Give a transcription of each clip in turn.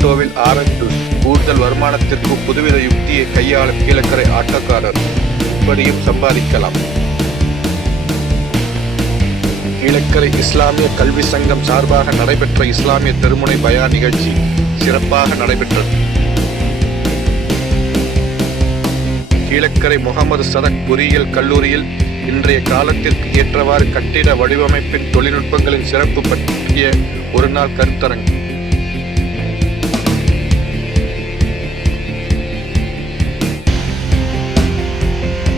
ஆட்டோவில் ஆரம்பித்து கூடுதல் வருமானத்திற்கு புதுவித யுக்தியை கையாளும் கீழக்கரை ஆட்டோக்காரர். இப்படியும் சம்பாதிக்கலாம். கீழக்கரை இஸ்லாமிய கல்வி சங்கம் சார்பாக நடைபெற்ற இஸ்லாமிய திருமுனை பயா நிகழ்ச்சி சிறப்பாக நடைபெற்றது. கீழக்கரை முகமது சதக் பொறியியல் கல்லூரியில் இன்றைய காலத்திற்கு ஏற்றவாறு கட்டிட வடிவமைப்பின் தொழில்நுட்பங்களின் சிறப்பு பற்றிய ஒரு நாள் கருத்தரங்கு.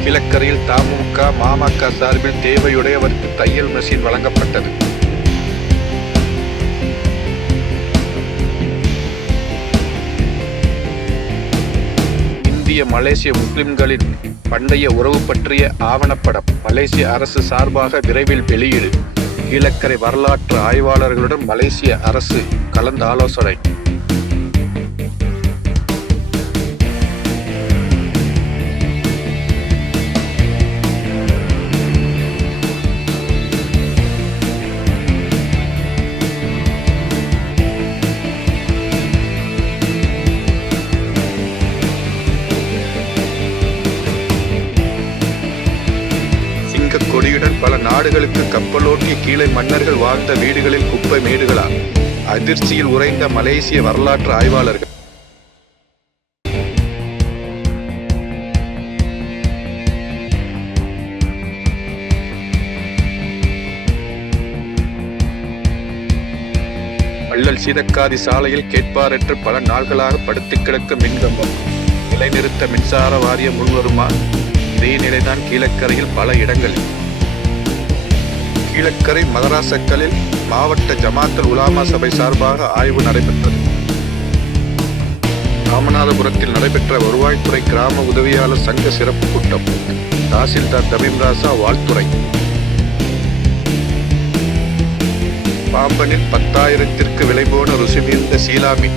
நிலக்கரையில் தமுக மாமக சார்பில் தேவையுடையவருக்கு தையல் மெஷின் வழங்கப்பட்டது. இந்திய மலேசிய முஸ்லிம்களின் பண்டைய உறவு பற்றிய ஆவணப்படம் மலேசிய அரசு சார்பாக விரைவில் வெளியீடு. கீழக்கரை வரலாற்று ஆய்வாளர்களுடன் மலேசிய அரசு கலந்தாலோசனை. நாடுகளுக்கு கப்பலோட்டிய கீழே மன்னர்கள் வாழ்ந்த வீடுகளில் குப்பை மேடுகளா? அதிர்ச்சியில் உறைந்த மலேசிய வரலாற்று ஆய்வாளர்கள். வள்ளல் சீதக்காதி சாலையில் கேட்பாரற்று பல நாள்களாக படுத்து கிடக்கும் மின்கம்பம். நிலைநிறுத்த மின்சார வாரியம் முன்வருமா? இதே நிலைதான் கீழக்கரையில் பல இடங்களில். கீழக்கரை மதராசக்களில் மாவட்ட ஜமாத்தல் உலாமா சபை சார்பாக ஆய்வு நடைபெற்றது. ராமநாதபுரத்தில் நடைபெற்ற வருவாய்த்துறை கிராம உதவியாளர் சங்க சிறப்பு கூட்டம். தாசில்தார் தமீம் ராசா வாழ்த்துறை. பாம்பனில் பத்தாயிரத்திற்கு விலை போன ருசி மிகுந்த சீலாமி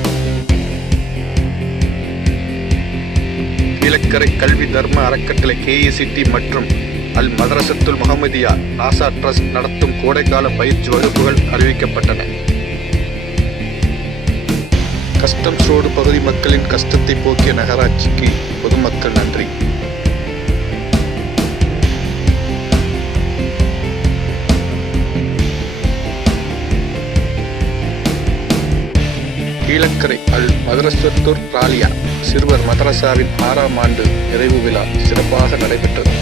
கீழக்கரை கல்வி தர்ம அறக்கட்டளை கேஇசிடி மற்றும் அல் மதரசத்துல் முகமதியா நாசா ட்ரஸ்ட் நடத்தும் கோடைக்கால பயிற்சி வகுப்புகள் அறிவிக்கப்பட்டன. கஸ்டம்ஸ் ரோடு பகுதி மக்களின் கஷ்டத்தை போக்கிய நகராட்சிக்கு பொதுமக்கள் நன்றி. கீழக்கரை அல் மதரசத்துர் ராலியா சிறுவர் மதரசாவின் ஆறாம் ஆண்டு நிறைவு விழா சிறப்பாக நடைபெற்றது.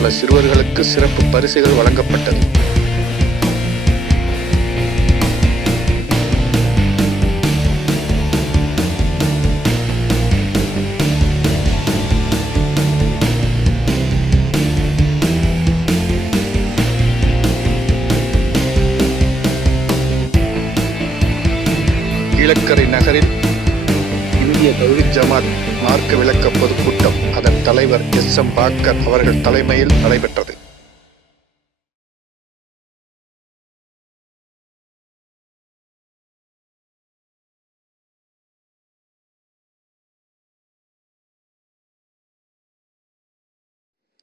பல சிறுவர்களுக்கு சிறப்பு பரிசுகள் வழங்கப்பட்டது. கீழக்கரை நகரில் இந்திய தௌஹித் ஜமாத் மார்க்க விளக்க பொதுக்கூட்டம் அதன் தலைவர் எஸ் எம் பாக்கர் அவர்கள் தலைமையில் நடைபெற்றது.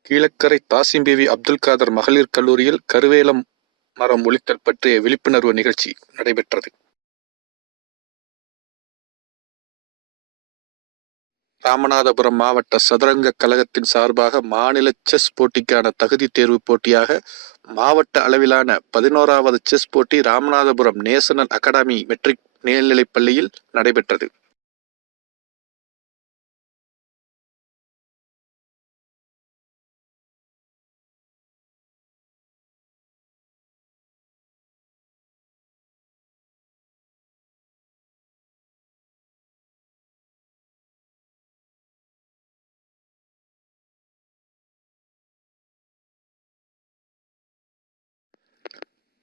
கீழக்கரை தாசிம் பிவி அப்துல் காதர் மகளிர் கல்லூரியில் கருவேலம் மரம் ஒழித்தல் பற்றிய விழிப்புணர்வு நிகழ்ச்சி நடைபெற்றது. ராமநாதபுரம் மாவட்ட சதுரங்க கழகத்தின் சார்பாக மாநில செஸ் போட்டிக்கான தகுதி தேர்வு போட்டியாக மாவட்ட அளவிலான பதினோராவது செஸ் போட்டி ராமநாதபுரம் நேஷனல் அகாடமி மெட்ரிக் மேல்நிலைப் பள்ளியில் நடைபெற்றது.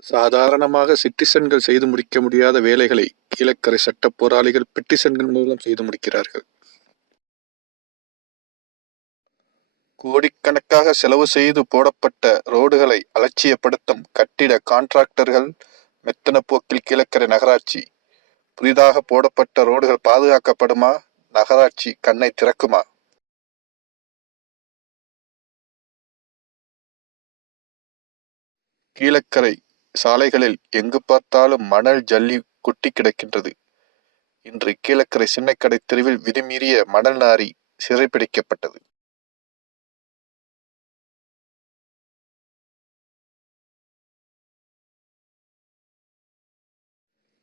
சாதாரணமாக சிட்டிசன்கள் செய்து முடிக்க முடியாத வேலைகளை கீழக்கரை சட்ட போராளிகள் பெட்டிசன்கள் மூலம் செய்து முடிக்கிறார்கள். கோடிக்கணக்காக செலவு செய்து போடப்பட்ட ரோடுகளை அலட்சியப்படுத்தும் கட்டிட கான்ட்ராக்டர்கள் மெத்தன போக்கில் கீழக்கரை நகராட்சி. புதிதாக போடப்பட்ட ரோடுகள் பாதுகாக்கப்படுமா? நகராட்சி கண்ணை திறக்குமா? கீழக்கரை சாலைகளில் எங்கு பார்த்தாலும் மணல் ஜல்லி கொட்டி கிடக்கின்றது. இன்று கீழக்கரை சின்னக்கடை தெருவில் விதிமீறிய மணல் லாரி சிறைப்பிடிக்கப்பட்டது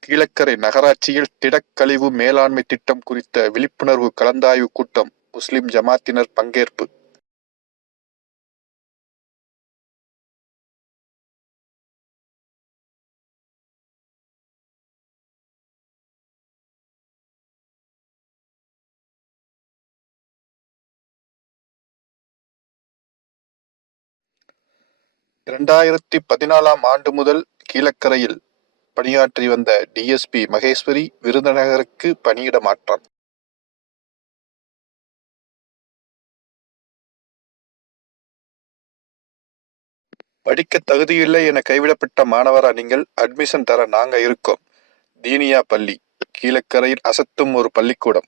கீழக்கரை நகராட்சியில் திடக்கழிவு மேலாண்மை திட்டம் குறித்த விழிப்புணர்வு கலந்தாய்வு கூட்டம் முஸ்லிம் ஜமாத்தினர் பங்கேற்பு. இரண்டாயிரத்தி பதினாலாம் ஆண்டு முதல் கீழக்கரையில் பணியாற்றி வந்த டிஎஸ்பி மகேஸ்வரி விருதுநகருக்கு பணியிட மாற்றம். படிக்க தகுதியில்லை என கைவிடப்பட்ட மாணவரா நீங்கள் அட்மிஷன் தர நாங்க இருக்கோம். தீனியா பள்ளி கீழக்கரையில் அசத்தும் ஒரு பள்ளிக்கூடம்.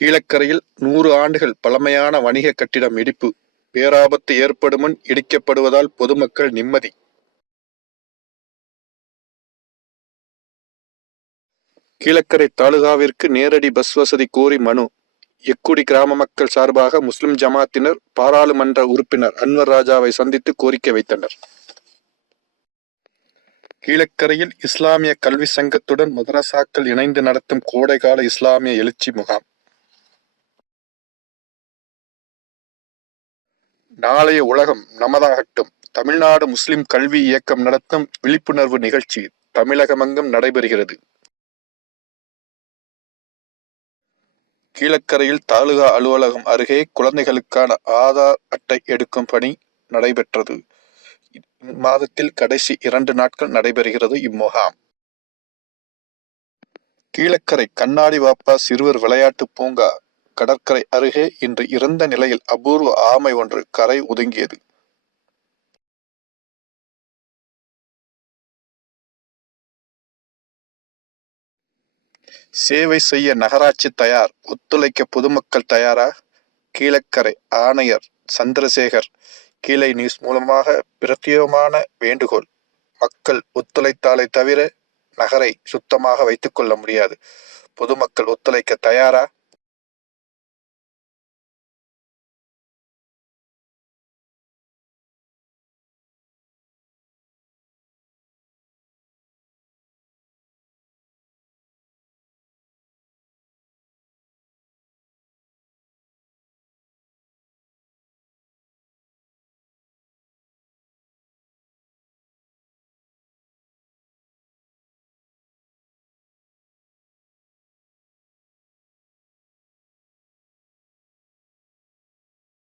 கீழக்கரையில் நூறு ஆண்டுகள் பழமையான வணிக கட்டிடம் இடிப்பு பேராபத்து ஏற்படும் முன் இடிக்கப்படுவதால் பொதுமக்கள் நிம்மதி. கீழக்கரை தாலுகாவிற்கு நேரடி பஸ் வசதி கோரி மனு. எக்குடி கிராம மக்கள் சார்பாக முஸ்லிம் ஜமாத்தினர் பாராளுமன்ற உறுப்பினர் அன்வர் ராஜாவை சந்தித்து கோரிக்கை வைத்தனர். கீழக்கரையில் இஸ்லாமிய கல்வி சங்கத்துடன் மதரசாக்கள் இணைந்து நடத்தும் கோடைகால இஸ்லாமிய எழுச்சி முகாம். நாளைய உலகம் நமதாகட்டும். தமிழ்நாடு முஸ்லிம் கல்வி இயக்கம் நடத்தும் விழிப்புணர்வு நிகழ்ச்சி தமிழகமெங்கும் நடைபெறுகிறது. கீழக்கரையில் தாலுகா அலுவலகம் அருகே குழந்தைகளுக்கான ஆதார் அட்டை எடுக்கும் பணி நடைபெற்றது. இம்மாதத்தில் கடைசி இரண்டு நாட்கள் நடைபெறுகிறது இம்முகாம். கீழக்கரை கண்ணாடி வாப்பா சிறுவர் விளையாட்டு பூங்கா கடற்கரை அருகே இன்று இறந்த நிலையில் அபூர்வ ஆமை ஒன்று கரை ஒதுங்கியது. சேவை செய்ய நகராட்சி தயார் ஒத்துழைக்க பொதுமக்கள் தயாரா? கீழக்கரை ஆணையர் சந்திரசேகர் கீழை நியூஸ் மூலமாக பிரத்யேகமான வேண்டுகோள். மக்கள் ஒத்துழைத்தாலே தவிர நகரை சுத்தமாக வைத்துக்கொள்ள முடியாது. பொதுமக்கள் ஒத்துழைக்க தயாரா?